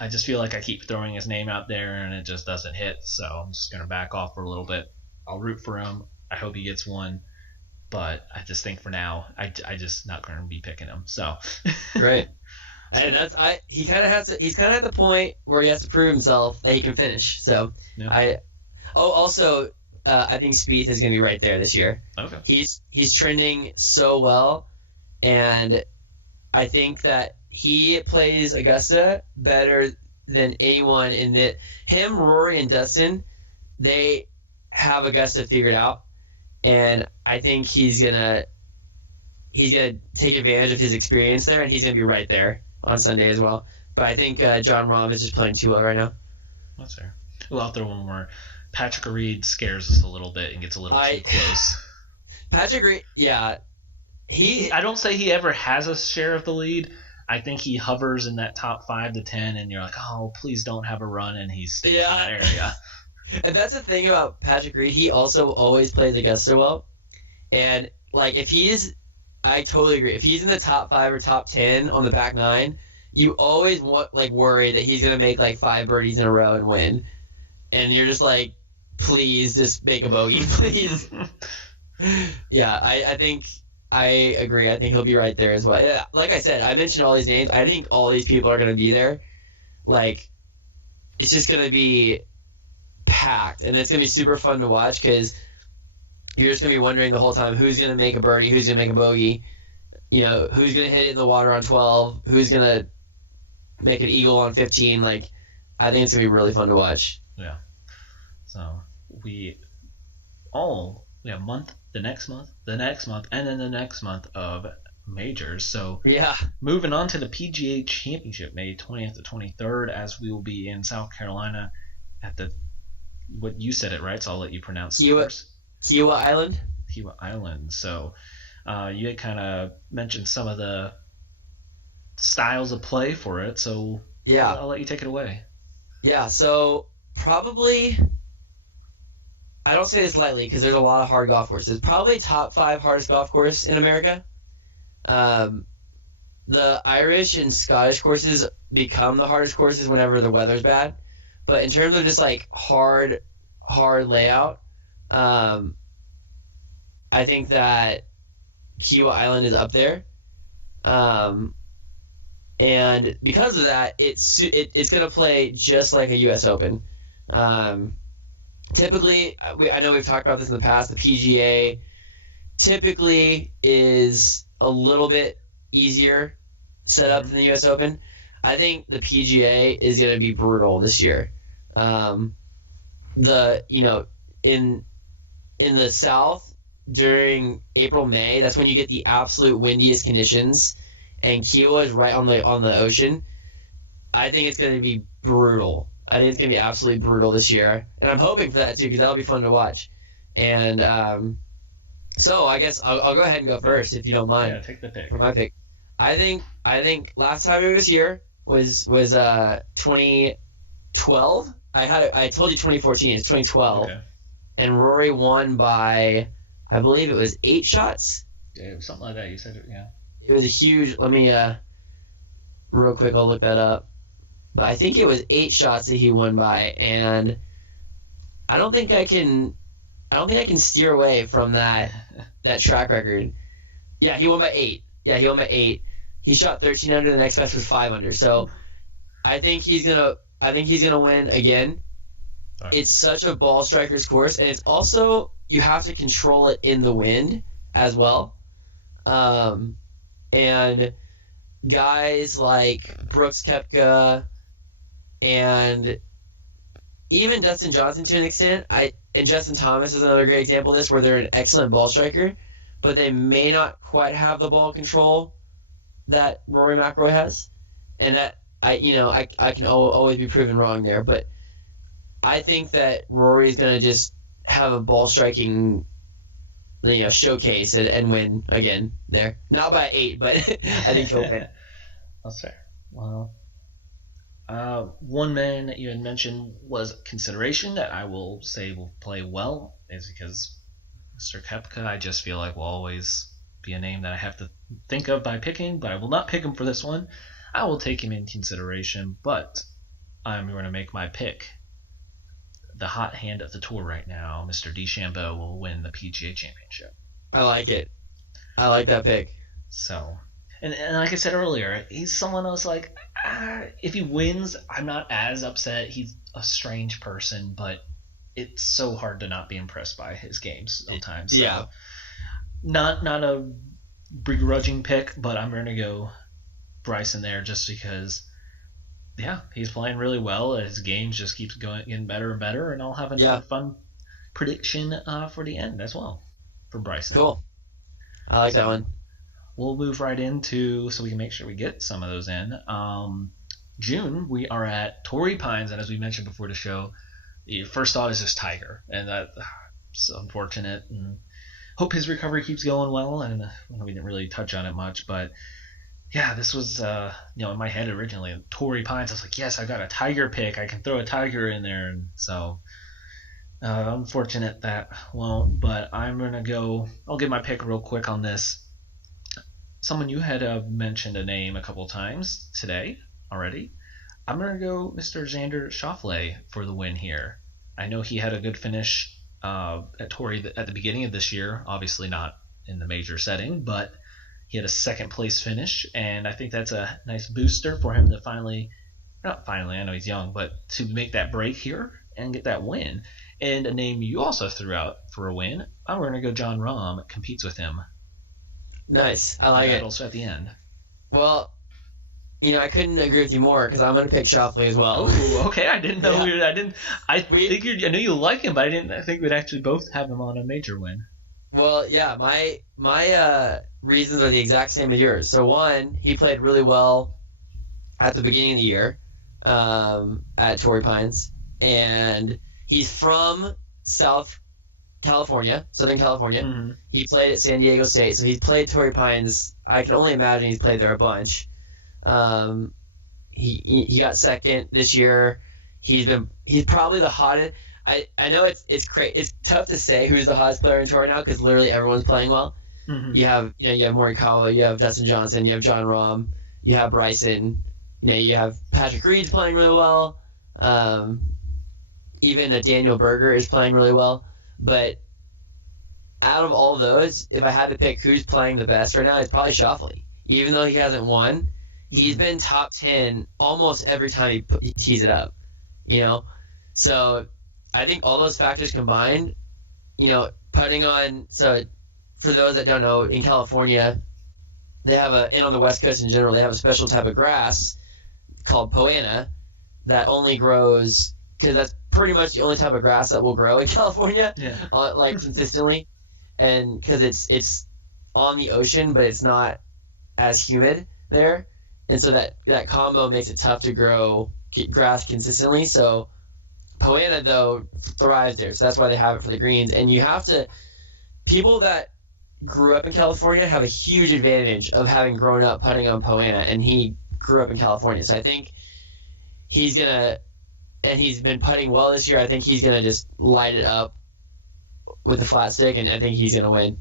I just feel like I keep throwing his name out there and it just doesn't hit. So I'm just going to back off for a little bit. I'll root for him. I hope he gets one. But I just think for now, I just not going to be picking him. So Great. And he's kind of at the point where he has to prove himself that he can finish. So Yeah. I think Spieth is going to be right there this year. Okay. He's trending so well, and I think that he plays Augusta better than anyone in that. Him, Rory, and Dustin, they have Augusta figured out, and I think he's gonna take advantage of his experience there, and he's gonna be right there on Sunday as well. But I think John Rahm is just playing too well right now. That's fair. Well, I'll throw one more. Patrick Reed scares us a little bit and gets a little too close. Patrick Reed, yeah. I don't say he ever has a share of the lead. I think he hovers in that top 5 to 10, and you're like, oh, please don't have a run, and he stays in that area. And that's the thing about Patrick Reed. He also always plays Augusta well. And, like, I totally agree. If he's in the top 5 or top 10 on the back nine, you always worry that he's going to make, 5 birdies in a row and win. And you're just like, please just make a bogey, please. Yeah, I think I agree. I think he'll be right there as well. Yeah, like I said, I mentioned all these names. I think all these people are going to be there. It's just going to be packed, and it's going to be super fun to watch because you're just going to be wondering the whole time who's going to make a birdie, who's going to make a bogey, who's going to hit it in the water on 12, who's going to make an eagle on 15. I think it's going to be really fun to watch. Yeah. So we have the next month, and then the next month of majors. So yeah, moving on to the PGA Championship, May 20th to 23rd, as we will be in South Carolina at what you said it right, so I'll let you pronounce it first. Kiowa Island. Kiowa Island. So you had kind of mentioned some of the styles of play for it, so yeah, I'll let you take it away. Yeah, so probably, I don't say this lightly because there's a lot of hard golf courses. Probably top 5 hardest golf course in America. the Irish and Scottish courses become the hardest courses whenever the weather's bad. But in terms of just like hard layout, I think that Kiawah Island is up there. And because of that, it's going to play just like a U.S. Open. Typically, I know we've talked about this in the past, the PGA typically is a little bit easier set up than the U.S. Open. I think the PGA is going to be brutal this year. In the South during April, May, that's when you get the absolute windiest conditions, and Kiawah is right on the ocean. I think it's going to be brutal. I think it's going to be absolutely brutal this year, and I'm hoping for that too because that'll be fun to watch. And so I guess I'll go ahead and go first if you don't mind. Yeah, take the pick. For my pick, I think last time it was here was 2012. I told you 2014. It's 2012, Okay. and Rory won by I believe it was 8 shots. Yeah, something like that. You said it, yeah. It was a huge. Let me real quick. I'll look that up. But I think it was 8 shots that he won by, and I don't think I can steer away from that track record. Yeah, he won by 8. He shot 13 under. The next best was 5 under. So I think he's gonna win again. Right. It's such a ball striker's course, and it's also you have to control it in the wind as well. And guys like Brooks Koepka and even Dustin Johnson to an extent, and Justin Thomas is another great example of this, where they're an excellent ball striker, but they may not quite have the ball control that Rory McIlroy has, and that I can always be proven wrong there, but I think that Rory is going to just have a ball striking, showcase and win again there. Not by 8, but I think he'll win. That's fair. Well, one man that you had mentioned was consideration that I will say will play well is because Mr. Koepka, I just feel like will always be a name that I have to think of by picking, but I will not pick him for this one. I will take him in consideration, but I'm going to make my pick. The hot hand of the tour right now, Mr. DeChambeau, will win the PGA Championship. I like it. I like that pick. So, and like I said earlier, he's someone else like, if he wins, I'm not as upset. He's a strange person, but it's so hard to not be impressed by his games sometimes. So, yeah. Not a begrudging pick, but I'm going to go Bryson there just because, yeah, he's playing really well. His game just keeps getting better and better, and I'll have another fun prediction for the end as well for Bryson. Cool. I like that one. We'll move right into, so we can make sure we get some of those in. June, we are at Torrey Pines, and as we mentioned before the show, the first thought is just Tiger, and that's unfortunate. And hope his recovery keeps going well. And we didn't really touch on it much, but yeah, this was in my head originally. Torrey Pines, I was like, yes, I got a Tiger pick. I can throw a Tiger in there, and so unfortunate that won't. But I'm gonna go. I'll give my pick real quick on this. Someone you had mentioned a name a couple times today already. I'm going to go Mr. Xander Schauffele for the win here. I know he had a good finish at Torrey at the beginning of this year, obviously not in the major setting, but he had a second place finish, and I think that's a nice booster for him to not finally, I know he's young, but to make that break here and get that win. And a name you also threw out for a win, I'm going to go John Rahm, competes with him. Nice. I like it. Battles at the end. Well, I couldn't agree with you more because I'm going to pick Schauffele as well. Oh, okay. I didn't know. Yeah. I knew you like him, but I think we'd actually both have him on a major win. Well, yeah. My reasons are the exact same as yours. So one, he played really well at the beginning of the year at Torrey Pines, and he's from Southern California. Mm-hmm. He played at San Diego State, so he's played Torrey Pines. I can only imagine he's played there a bunch. He got second this year. He's probably the hottest. I know it's tough to say who's the hottest player in tour now because literally everyone's playing well. Mm-hmm. You have Morikawa, you have Dustin Johnson, you have John Rahm, you have Bryson, you have Patrick Reed's playing really well. Even a Daniel Berger is playing really well. But out of all those, if I had to pick who's playing the best right now, it's probably Schauffele. Even though he hasn't won, he's been top 10 almost every time he tees it up. So I think all those factors combined, putting on. So for those that don't know, in California, they have and on the West Coast in general, they have a special type of grass called Poana that only grows, because that's pretty much the only type of grass that will grow in California, consistently, and because it's on the ocean, but it's not as humid there, and so that combo makes it tough to grow grass consistently. So Poana though thrives there, so that's why they have it for the greens. And people that grew up in California have a huge advantage of having grown up putting on Poana, and he grew up in California, so I think he's been putting well this year. I think he's gonna just light it up with the flat stick, and I think he's gonna win.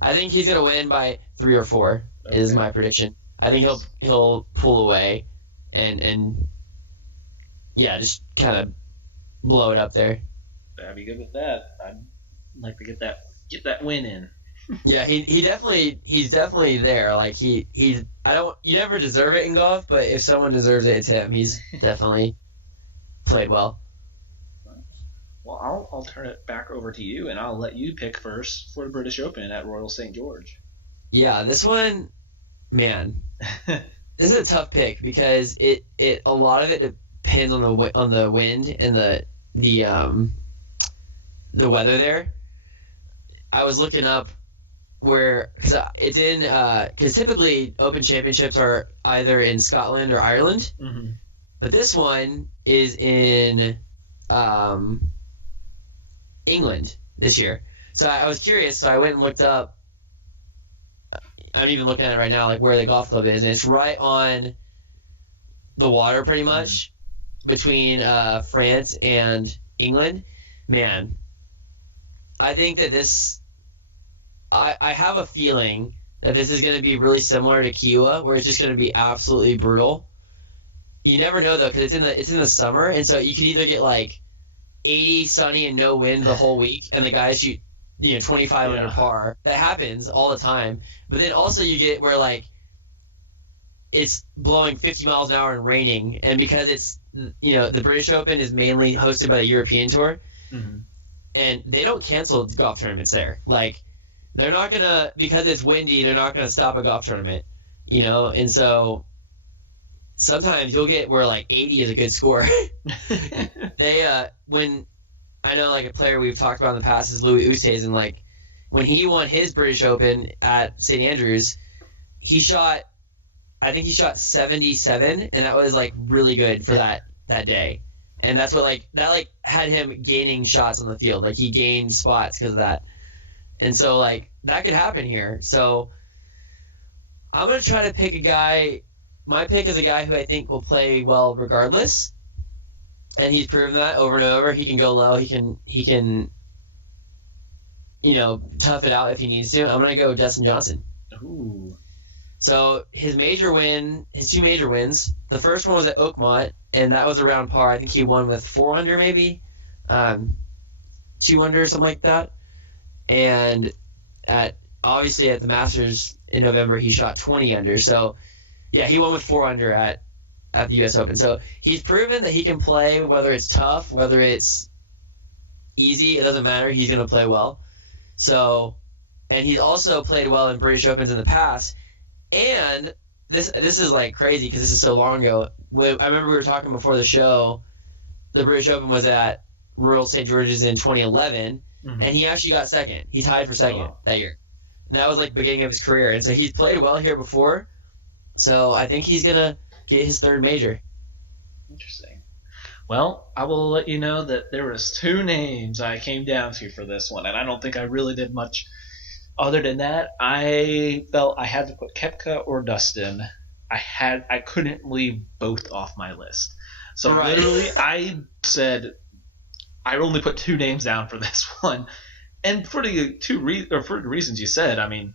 I think he's gonna win by 3 or 4 is my prediction. I think he'll pull away and just kind of blow it up there. I'd be good with that. I'd like to get that win in. Yeah, he's definitely there. Like you never deserve it in golf, but if someone deserves it, it's him. He's definitely played well. Well, I'll turn it back over to you, and I'll let you pick first for the British Open at Royal St. George. Yeah, this one, man, this is a tough pick because it a lot of it depends on the wind and the weather there. I was looking up because typically Open Championships are either in Scotland or Ireland, but this one is in England this year. So I was curious, so I went and looked up. I'm even looking at it right now, like where the golf club is, and it's right on the water, pretty much, between France and England. Man, I think that I have a feeling that this is going to be really similar to Kiowa, where it's just going to be absolutely brutal. You never know though, because it's in the summer, and so you could either get like 80 sunny and no wind the whole week, and the guys shoot 25 under par. That happens all the time. But then also you get where like it's blowing 50 miles an hour and raining, and because it's the British Open is mainly hosted by the European Tour, and they don't cancel golf tournaments there. Like they're not gonna, because it's windy, they're not gonna stop a golf tournament, and so sometimes you'll get where like 80 is a good score. When I know like a player we've talked about in the past is Louis Oosthuizen, like when he won his British Open at St. Andrews, I think he shot 77, and that was like really good for that day. And that's what that had him gaining shots on the field. Like he gained spots because of that. And so like that could happen here. So I'm going to try to pick a guy. My pick is a guy who I think will play well regardless. And he's proven that over and over. He can go low. He can tough it out if he needs to. I'm going to go Dustin Johnson. Ooh. So his two major wins, the first one was at Oakmont, and that was around par. I think he won with 4 under maybe, 2 under, something like that. And obviously at the Masters in November, he shot 20 under. So yeah, he won with 4 under at the U.S. Open. So he's proven that he can play, whether it's tough, whether it's easy, it doesn't matter. He's going to play well. So, and he's also played well in British Opens in the past. And this is like crazy because this is so long ago. I remember we were talking before the show. The British Open was at Royal St. George's in 2011, and he actually got second. He tied for second that year. And that was like the beginning of his career. And so he's played well here before. So I think he's going to get his third major. Interesting. Well, I will let you know that there was 2 names I came down to for this one, and I don't think I really did much. Other than that, I felt I had to put Koepka or Dustin. I couldn't leave both off my list. So literally, I said I only put 2 names down for this one, and for the reasons you said. I mean,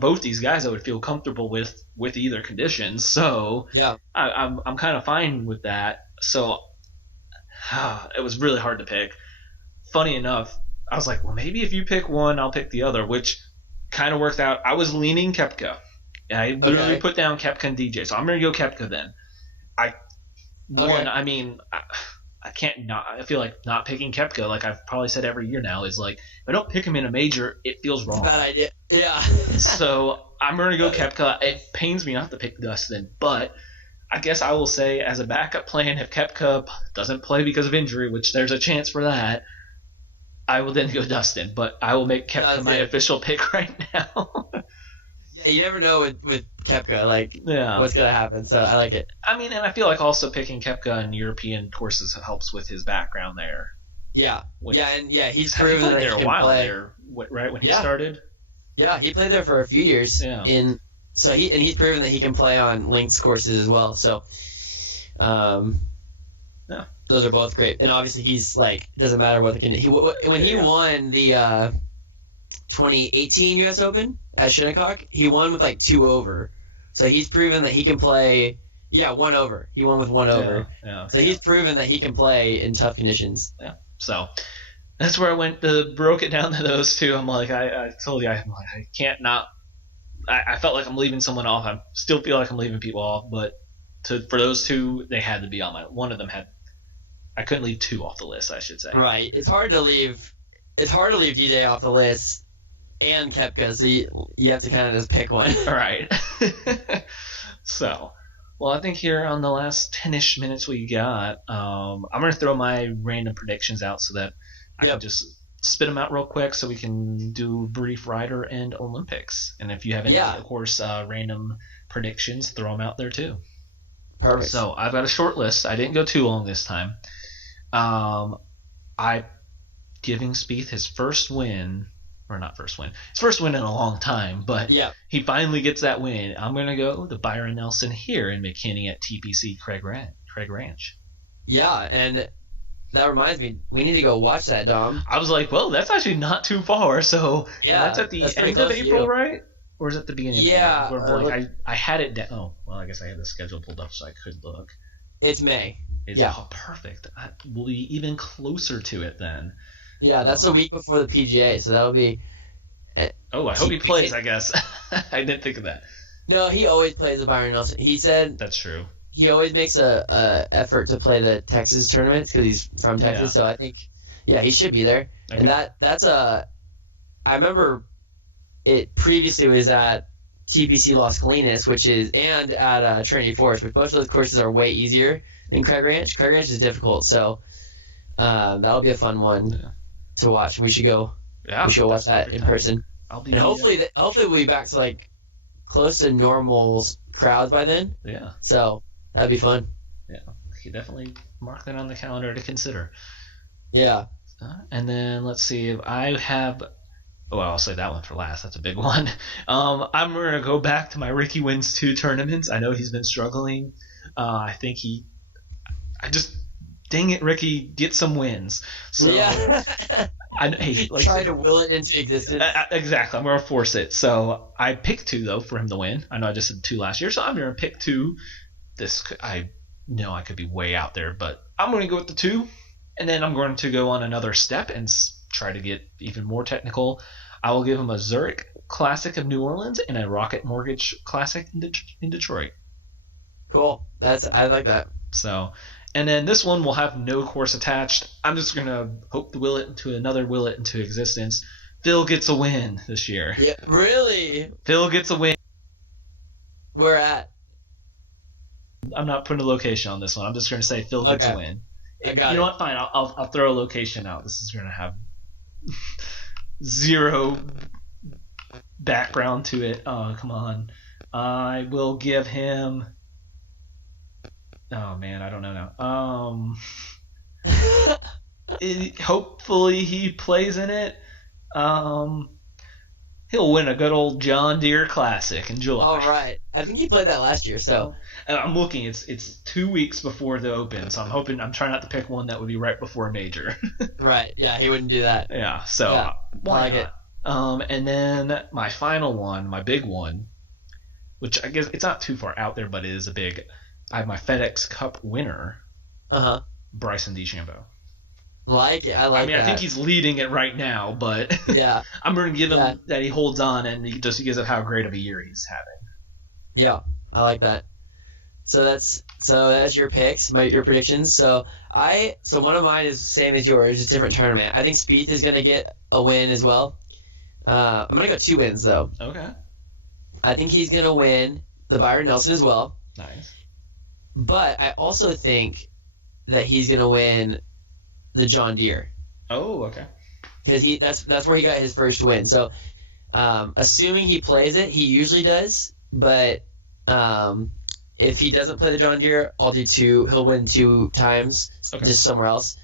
both these guys I would feel comfortable with either conditions. So Yeah. I'm kind of fine with that. So it was really hard to pick. Funny enough, I was like, well, maybe if you pick one, I'll pick the other, which kind of worked out. I was leaning Koepka. I literally put down Koepka and DJ, so I'm going to go Koepka then. I mean, I can't not. I feel like not picking Koepka, like I've probably said every year now, is like, if I don't pick him in a major, it feels wrong. Bad idea. Yeah. So I'm going to go Koepka. It pains me not to pick Dustin, but I guess I will say as a backup plan, if Koepka doesn't play because of injury, which there's a chance for that, I will then go Dustin. But I will make Koepka my official pick right now. Yeah, you never know with Koepka, what's going to happen, so I like it. I mean, and I feel like also picking Koepka in European courses helps with his background there. Yeah. He's He proven played that there he a can while play. there, right when he started. Yeah, he played there for a few years. Yeah. He's proven that he can play on links courses as well. So, those are both great. And obviously, he's like, doesn't matter what the condition. When he won the 2018 U.S. Open at Shinnecock, he won with like 2 over. So he's proven that he can play. Yeah, 1 over. He won with 1 over. So he's proven that he can play in tough conditions. Yeah. So that's where I went. Broke it down to those two. I'm like, I told you, I can't not. I felt like I'm leaving someone off. I still feel like I'm leaving people off, but for those two, they had to be on my. One of them had. I couldn't leave 2 off the list, I should say. Right. It's hard to leave DJ off the list and Koepka, so you have to kind of just pick one. All right. So, well, I think here on the last 10-ish minutes we got, I'm going to throw my random predictions out so that I can just spit them out real quick so we can do brief Ryder and Olympics. And if you have any, of course, random predictions, throw them out there too. Perfect. So I've got a short list. I didn't go too long this time. I giving Spieth his first win, or not first win, his first win in a long time, but he finally gets that win. I'm going to go the Byron Nelson here in McKinney at TPC Craig Ranch. Yeah, and that reminds me, we need to go watch that, Dom. I was like, well, that's actually not too far. So that's at the end of April, right? Or is it the beginning of April? Like, I had it down. Oh, well, I guess I had the schedule pulled up so I could look. It's May. Perfect. We'll be even closer to it then. Yeah, that's a week before the PGA, so that'll be... I hope he plays, I guess. I didn't think of that. No, he always plays the Byron Nelson. He said... That's true. He always makes a effort to play the Texas tournaments because he's from Texas, so I think, he should be there. Okay. And that's a... I remember it previously was at TPC Las Colinas, and at Trinity Forest, which most of those courses are way easier than Craig Ranch. Craig Ranch is difficult, so that'll be a fun one to watch. We should go. Yeah, we should go watch that in person. And hopefully we'll be back to like close to normal crowds by then. Yeah. So that'd be fun. Yeah, you definitely mark that on the calendar to consider. Yeah. And then let's see if I have. Oh, I'll say that one for last. That's a big one. I'm going to go back to my Ricky wins 2 tournaments. I know he's been struggling. I think dang it, Ricky, get some wins. So, try to will it into existence. Exactly. I'm going to force it. So I picked 2, though, for him to win. I know I just did 2 last year, so I'm going to pick 2. I know I could be way out there, but I'm going to go with the 2, and then I'm going to go on another step and try to get even more technical. I will give him a Zurich Classic of New Orleans and a Rocket Mortgage Classic in Detroit. Cool. I like that. So, and then this one will have no course attached. I'm just gonna hope to will it into existence. Phil gets a win this year. Yeah, really? Phil gets a win. Where at? I'm not putting a location on this one. I'm just gonna say Phil gets a win. You know what? Fine. I'll throw a location out. This is gonna have zero background to it. Oh, come on. I will give him. Oh man, I don't know now. Hopefully he plays in it. He'll win a good old John Deere Classic in July. All right. I think he played that last year, so. I'm looking. It's 2 weeks before the Open, so I'm trying not to pick one that would be right before a major. Right. Yeah, he wouldn't do that. Yeah. So I like it. And then my final one, my big one, which I guess it's not too far out there, but it is a big. I have my FedEx Cup winner, Bryson DeChambeau. Like it. I like that. I think he's leading it right now, but Yeah. I'm going to give him that he holds on and he just because of how great of a year he's having. Yeah, I like that. So that's your picks, your predictions. So one of mine is the same as yours, just different tournament. I think Spieth is gonna get a win as well. I'm gonna go 2 wins though. Okay. I think he's gonna win the Byron Nelson as well. Nice. But I also think that he's gonna win the John Deere. Oh, okay. Because that's where he got his first win. So assuming he plays it, he usually does. But if he doesn't play the John Deere, I'll do 2. He'll win 2 times, just somewhere else.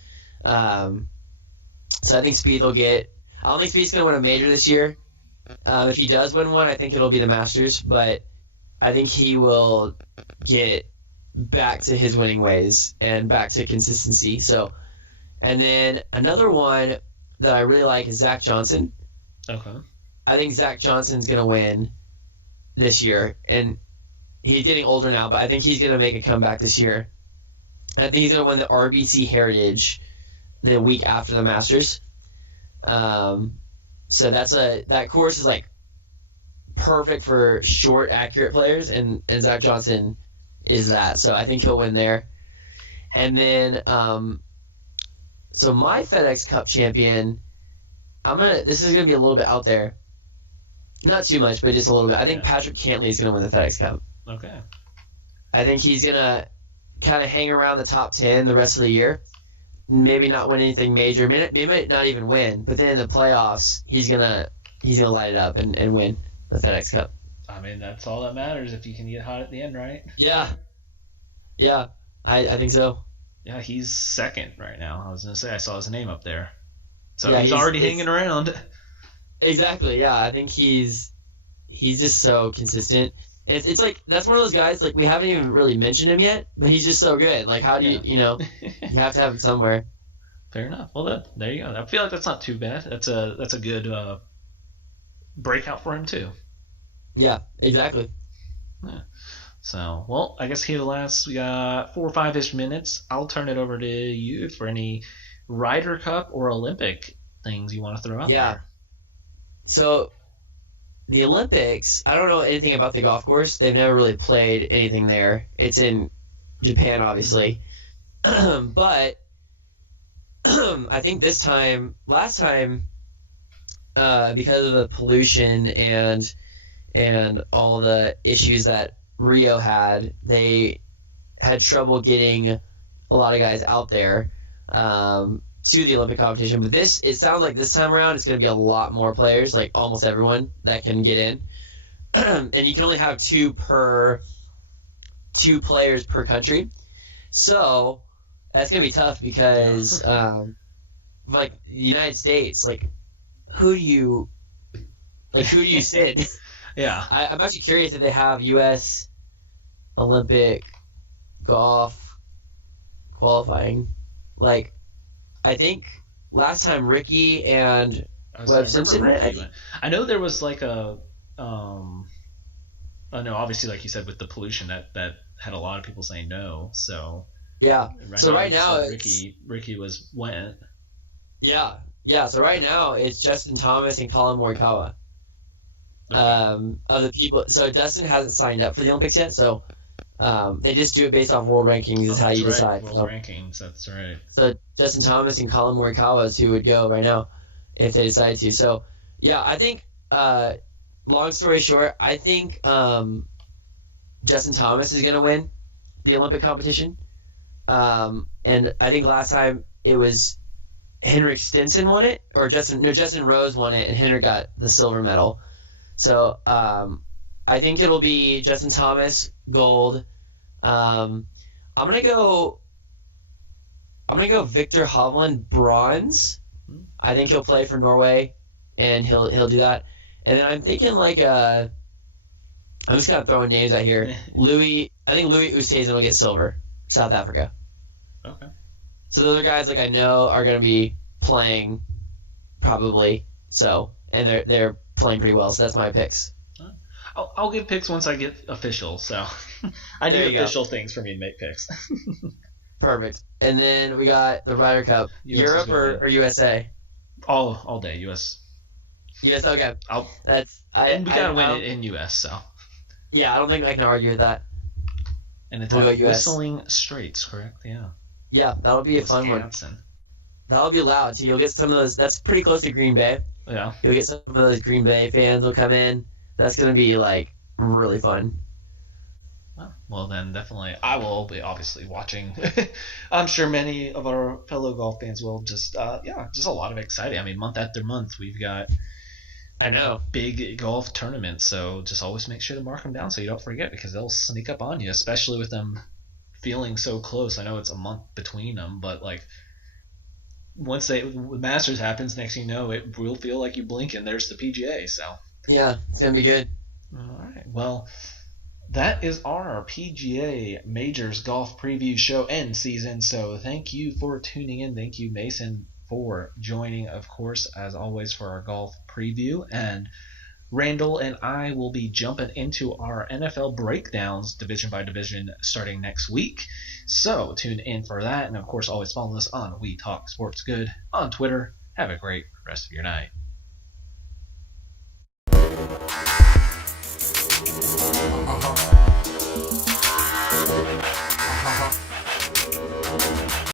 So I think Spieth will get. I don't think Spieth's gonna win a major this year. If he does win one, I think it'll be the Masters. But I think he will get back to his winning ways and back to consistency. So, and then another one that I really like is Zach Johnson. Okay. I think Zach Johnson's gonna win this year, and he's getting older now, but I think he's going to make a comeback this year. I think he's going to win the RBC Heritage the week after the Masters. So that course is like perfect for short, accurate players, and Zach Johnson is that. So I think he'll win there. And then, so my FedEx Cup champion, this is going to be a little bit out there. Not too much, but just a little bit. I think Patrick Cantlay is going to win the FedEx Cup. Okay. I think he's going to kind of hang around the top 10 the rest of the year. Maybe not win anything major. He might not even win. But then in the playoffs, he's gonna light it up and win the FedEx Cup. I mean, that's all that matters if you can get hot at the end, right? Yeah. Yeah, I think so. Yeah, he's second right now. I was going to say, I saw his name up there. So Yeah, he's already hanging around. Exactly, yeah. I think he's just so consistent. It's like, that's one of those guys, like, we haven't even really mentioned him yet, but he's just so good. Like, how do you have to have him somewhere. Fair enough. Well, there you go. I feel like that's not too bad. That's a good breakout for him, too. Yeah, exactly. Yeah. So, well, I guess here the last, we got 4 or 5-ish minutes. I'll turn it over to you for any Ryder Cup or Olympic things you want to throw out there. So, the Olympics, I don't know anything about the golf course. They've never really played anything there. It's in Japan, obviously. But I think last time, because of the pollution and all the issues that Rio had, they had trouble getting a lot of guys out there to the Olympic competition. But it sounds like this time around it's going to be a lot more players, like almost everyone that can get in. And you can only have two players per country. So that's going to be tough because like the United States, like who do you send? Yeah. I'm actually curious if they have U.S. Olympic golf qualifying. Like, I think last time Ricky and Webb Simpson went. I know there was like a I know obviously like you said with the pollution that had a lot of people saying no. So yeah. Right now Ricky went. Yeah. So right now it's Justin Thomas and Colin Morikawa. Okay. Of the people, so Dustin hasn't signed up for the Olympics yet, so they just do it based off world rankings is how you decide. World rankings, that's right. So Justin Thomas and Colin Morikawa is who would go right now if they decide to. So yeah, I think long story short, I think Justin Thomas is going to win the Olympic competition, and I think last time it was Henrik Stenson won it, or Justin Rose won it, and Henrik got the silver medal. So I think it'll be Justin Thomas gold. I'm gonna go Victor Hovland bronze. I think he'll play for Norway, and he'll do that. And then I'm thinking like I'm just kind of throwing names out here. I think Louis Oosthuizen will get silver, South Africa. Okay. So those are guys like I know are gonna be playing probably. So. and they're playing pretty well. So that's my picks. I'll give picks once I get official. So I There need you go. official things for me to make picks. Perfect. And then we got the Ryder Cup, US is Europe gonna or USA? all day US. US. Okay. And we gotta win it in US. So Yeah, I don't think I can argue with that. and it's We'll at go US. Whistling Straits, correct? Yeah. Yeah, that'll be a fun one. Wisconsin. That'll be loud. So you'll get some of those. That's pretty close to Green Bay. Yeah. You'll get some of those Green Bay fans will come in. That's gonna be like really fun. Well, then definitely I will be obviously watching. I'm sure many of our fellow golf fans will. Just a lot of exciting. I mean, month after month we've got I know. big golf tournaments, so just always make sure to mark them down so you don't forget, because they'll sneak up on you, especially with them feeling so close. I know it's a month between them, but like once the Masters happens, next thing you know, it will feel like you blink and there's the PGA. So Yeah, it's gonna be good. all right, well, that is our PGA Majors Golf Preview Show and season. So thank you for tuning in. Thank you, Mason, for joining, of course, as always, for our golf preview. And Randall and I will be jumping into our NFL breakdowns division by division starting next week. So tune in for that. And, of course, always follow us on We Talk Sports Good on Twitter. Have a great rest of your night.